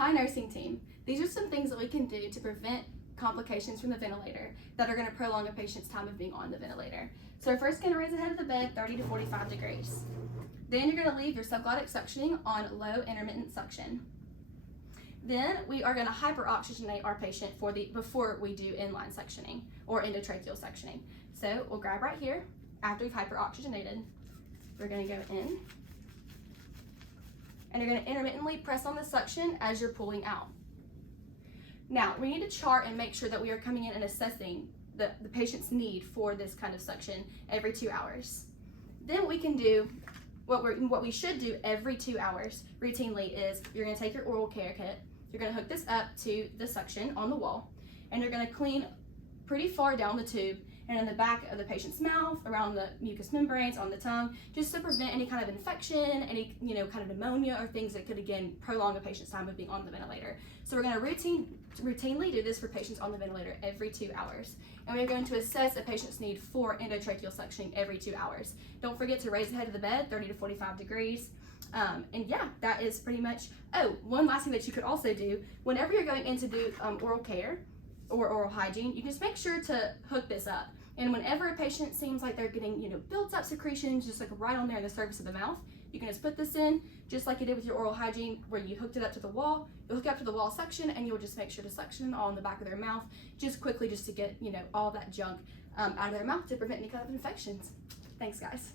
Hi nursing team. These are some things that we can do to prevent complications from the ventilator that are going to prolong a patient's time of being on the ventilator. So we're first going to raise the head of the bed 30 to 45 degrees. Then you're going to leave your subglottic suctioning on low intermittent suction. Then we are going to hyperoxygenate our patient before we do inline suctioning or endotracheal suctioning. So we'll grab right here. After we've hyperoxygenated, we're going to go in and you're going to intermittently press on the suction as you're pulling out. Now, we need to chart and make sure that we are coming in and assessing the patient's need for this kind of suction every 2 hours. Then we can do what we should do every 2 hours routinely is you're going to take your oral care kit, you're going to hook this up to the suction on the wall, and you're going to clean pretty far down the tube and in the back of the patient's mouth, around the mucous membranes, on the tongue, just to prevent any kind of infection, any kind of pneumonia or things that could again prolong a patient's time of being on the ventilator. So we're going to routinely do this for patients on the ventilator every 2 hours. And we're going to assess a patient's need for endotracheal suctioning every 2 hours. Don't forget to raise the head of the bed 30 to 45 degrees. And yeah, that is pretty much, one last thing that you could also do, whenever you're going in to do oral care or oral hygiene, you just make sure to hook this up. And whenever a patient seems like they're getting, built up secretions just like right on there in the surface of the mouth, you can just put this in, just like you did with your oral hygiene, where you hooked it up to the wall. You'll hook up to the wall suction, and you'll just make sure to suction all in the back of their mouth, just quickly, just to get, all that junk out of their mouth to prevent any kind of infections. Thanks, guys.